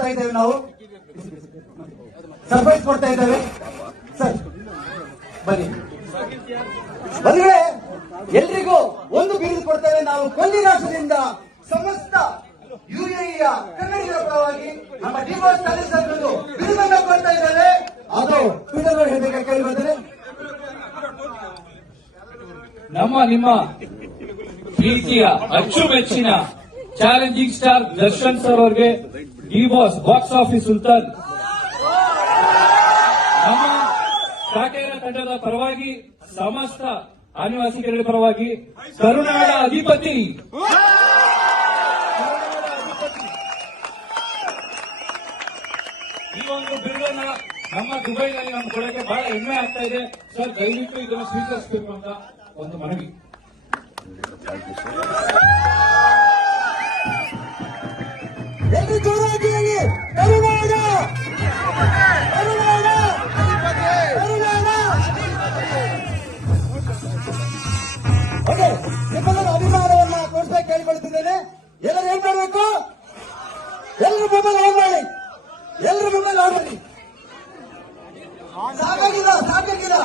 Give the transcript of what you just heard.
ಕೊಡ್ತಾ ಇದ್ದೇವೆ ನಾವು, ಸರ್ಪ್ರೈಸ್ ಕೊಡ್ತಾ ಇದ್ದೇವೆ ಸರ್. ಬನ್ನಿ ಬಂದ್ರೆ ಎಲ್ರಿಗೂ ಒಂದು ಬಿರುದು ಕೊಡ್ತೇವೆ ನಾವು. ಕೊಲ್ಲಿ ರಾಷ್ಟ್ರದಿಂದ ಸಮಸ್ತ ಯುಎಇಯ ಕನ್ನಡಿಗರ ಪರವಾಗಿ ನಮ್ಮ ಡಿವೋರ್ಸ್ ಸದಸ್ಯರು ಬಿರುದನ್ನು ಕೊಡ್ತಾ ಇದ್ದೇವೆ. ಅದು ಟ್ವಿಟರ್ ಹೇಳಬೇಕು ಕೇಳಿ ಬಂದರೆ ನಿಮ್ಮ ಪ್ರೀತಿಯ ಅಚ್ಚುಮೆಚ್ಚಿನ ಚಾಲೆಂಜಿಂಗ್ ಸ್ಟಾರ್ ದರ್ಶನ್ ಸರ್ ಅವರಿಗೆ ಡಿವೋರ್ಸ್ ಬಾಕ್ಸ್ ಆಫೀಸ್ ಸುಲ್ತಾನ್ ನಮ್ಮ ಕಾಟೇರ ತಂಡದ ಪರವಾಗಿ ಸಮಸ್ತ ಆದಿವಾಸಿಗಳ ಪರವಾಗಿ ಕರುನಾಡ ಅಧಿಪತಿ ಈ ಒಂದು ಬಿರುದನ್ನ ನಮ್ಮ ದುಬೈನಲ್ಲಿ ನಮ್ಮ ಕೊಡಕ್ಕೆ ಬಹಳ ಹೆಮ್ಮೆ ಆಗ್ತಾ ಇದೆ ಸರ್. ದಯವಿಟ್ಟು ಇದನ್ನು ಸ್ವೀಕರಿಸಬೇಕು ಅಂತ ಒಂದು ಮನವಿ. ನಿಮ್ಮೆಲ್ಲರ ಅಭಿಮಾನವನ್ನ ತೋರಿಸಬೇಕು ಕೇಳಿಕೊಳ್ತಿದ್ದೇನೆ. ಎಲ್ಲರೂ ಏನ್ ಮಾಡಬೇಕು? ಎಲ್ಲರೂ ಮೊಬೈಲ್ ಆನ್ ಮಾಡಿ, ಎಲ್ಲರೂ ಮೊಬೈಲ್ ಆನ್ ಮಾಡಿ. ಸಾಕಾಗಿಲ್ಲ